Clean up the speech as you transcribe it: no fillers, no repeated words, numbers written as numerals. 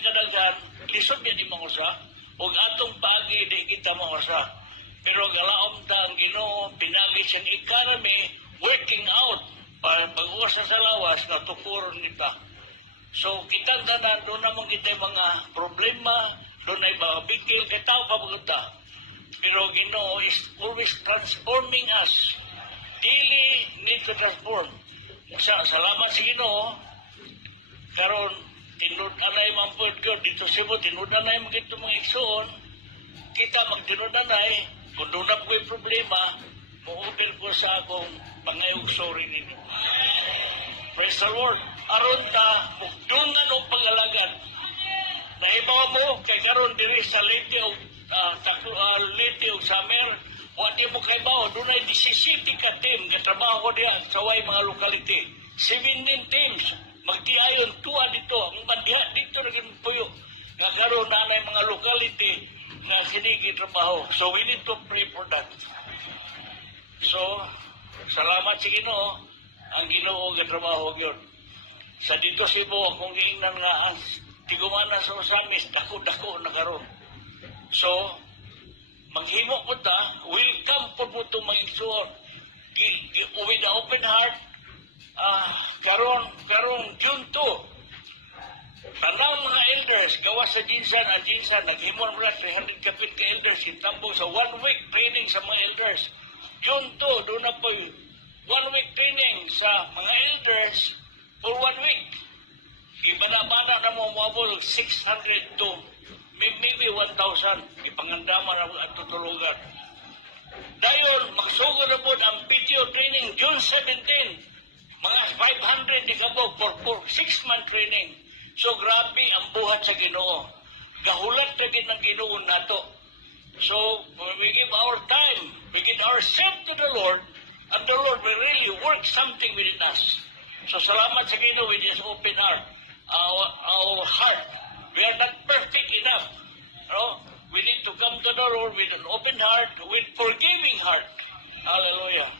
kadaghan, lisod niya di mga usa, ug atong paagi di kita mga usa. Pero galaom ta ang Ginoo pinagi siyang economy working out para pag-usa sa lawas na tukuron nita. So kitang tanan doon naman kita mga problema, doon ay mga bigil, kaya tao pa maganda. Pero Ginoo is always transforming us. Daily need to transform. Salamat sa Ginoo. Karon tinud-anay man po dito Cebu, tinud-anay man ito mga igsoon. Kita magtinud-anay, kung doon na po yung problema, mu-open ko sa akong pangayog sorry ninyo. Praise the Lord. Aron ta, mugdungan o pag-alagad. Nahibaw mo, kay karon diri sa Leyte o Leyte o Summer, wadi mo kay bao, doon ay 17 ka team, katrabaho ko diya sa way mga lokality. 17 teams, magtiayon tuwa dito, ang bandiha dito naging puyo. Nga karon na na mga lokality na sinigi trabaho. So we need to pray for that. So, salamat sa Ginoo, ang Ginoo nga trabaho gyud. Sa dito Cebu akong giingnan nga tiguman sa Osamis, dako-dako na karon. So, maghimo ko ta, welcome po mo itong mga igsoon. With the open heart, karon June 2, tanang mga elders, gawa sa Jinsan, naghimo na 300 kapit ka elders, itambong sa 1 week training sa mga elders. June 2, doon na po 1 week training sa mga elders for 1 week. Ibana-bana na mo mabol 600 to maybe 1,000. Ipangandaman na ang tutulugan. Dayon, magsugod na po ang PTO training June 17. Mga 500 di kabog for 6-month training. So grabe ang buhat sa Ginoo. Gahulat na gid ng Ginoo nato. So we give our time, we give ourselves to the Lord, and the Lord will really work something within us. So salamat sa Ginoo with this open heart. Our heart. We are not perfect enough. No? We need to come to the Lord with an open heart, with forgiving heart. Hallelujah.